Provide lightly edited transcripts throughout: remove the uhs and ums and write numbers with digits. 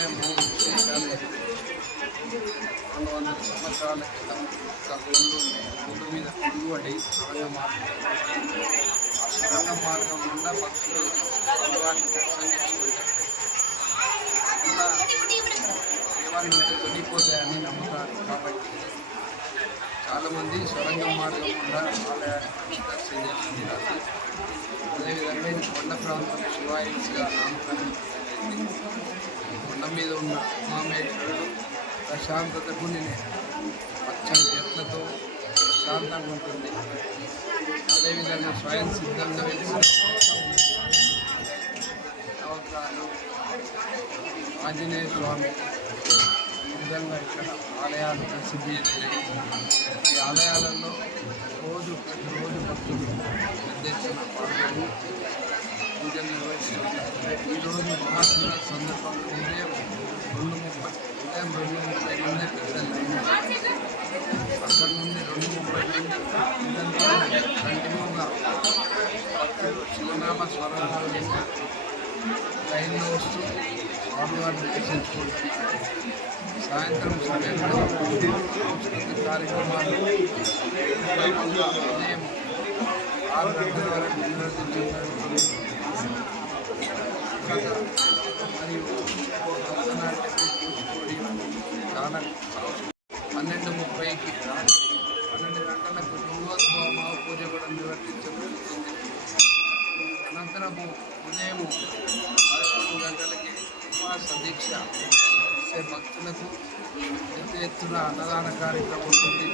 ఆలయము విశేషాలు 200 సంవత్సరాల క్రితం ఒక గుళ్ళు ఉన్నాయి. గుళ్ళు మీద దిగుబడి సొరంగ మార్గం. ఆ సొరంగ మార్గం గుండా భక్తులు స్వామివారిని దర్శనం చేసుకుంటే ఉన్న దేవాలయం ఉంటే తొలిపోతాయని నమ్ముతారు. కాబట్టి చాలామంది సొరంగ మార్గం గుండా ఆలయాన్ని దర్శనం చేసుకుంటారు. అదేవిధంగా ఇది కొండ ప్రాంతం శివాయిల్స్గా నామకరణం జరిగింది. కొండ మీద ఉన్న ఉమామేశ్వరుడు ప్రశాంతతకు నేను పచ్చని చెట్లతో ప్రశాంతంగా ఉంటుంది. అదేవిధంగా స్వయం సిద్ధంగా వెలిసిన నవగ్రహాలు ఆంజనేయ స్వామి ఈ విధంగా ఇక్కడ ఆలయాలు ప్రసిద్ధి చెందినాయి. ఈ ఆలయాలలో ప్రతిరోజు భక్తులు పెద్ద ఎత్తున పాల్గొని పూజలు నిర్వహిస్తున్నారు. ఈరోజు మహాశివరాత్రి సందర్భంగా ఉదయం 2:30 నుండి పెద్దలు అక్కడి నుండి 2:30 నుండి కంటిన్యూగా భక్తులు శివనామ స్వరాలు లైన్లో వస్తూ స్వామివారిని దర్శించుకుంటున్నారు. సాయంత్రం సమయంలో సాంస్కృతిక కార్యక్రమాలు ఉదయం 6 గంటల వరకు నిర్వర్తించడం మరియు భరతనాట్యం, కూచిపూడి చాలా 12:30కి 12 గంటలకు లింగోద్భవ పూజ కూడా నిర్వర్తించబడుతుంది. అనంతరము ఉదయం 11 గంటలకి ఉపవాస దీక్ష చేసే భక్తులకు పెద్ద ఎత్తున అన్నదాన కార్యక్రమం ఉంటుంది.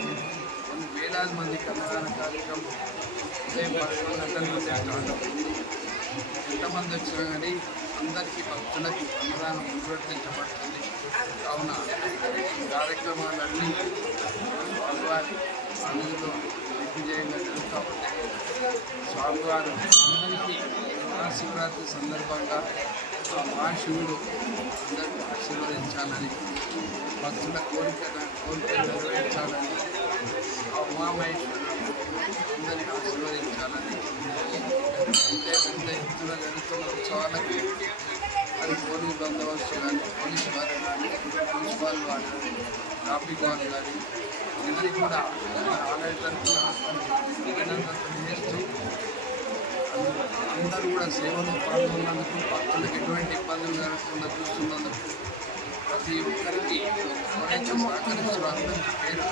కొన్ని వేలాది మందికి అన్నదాన కార్యక్రమం ఉదయం 11 గంటల నుండి స్టార్ట్ అవుతుంది. ఎంతమంది వచ్చినా కానీ అందరికీ భక్తులకి అన్నదానం నిర్వర్తించబడుతుంది. కావున ఈ కార్యక్రమాలన్నీ స్వామివారి సన్నిధిలో దిగ్విజయంగా జరుగుతూ ఉంటాయి. స్వామివారు అందరికీ మహాశివరాత్రి సందర్భంగా ఆ మహాశివుడు అందరికీ ఆశీర్వదించాలని, భక్తుల కోరికలు నెరవేర్చాలని, ఆ ఉమామహేశ్వరుడు అందరికీ ఆశీర్వదించాలని పెద్ద ఎత్తున జరుగుతున్న ఉత్సవాలకి అది పోలీస్ బందోబస్తు కానీ, పోలీసు వారు కానీ, మున్సిపల్ వారు కానీ, ట్రాఫిక్ వారు కానీ అందరికీ కూడా ఆలయ తరఫున అభినందనలు తెలియజేస్తూ అందరూ కూడా సేవలో పాల్గొన్నందుకు, భక్తులకు ఎటువంటి ఇబ్బందులు జరగకుండా చూస్తున్నందుకు ప్రతి ఒక్కరికి ఎవరైతే సహకరిస్తున్నారో అందరికీ పేరు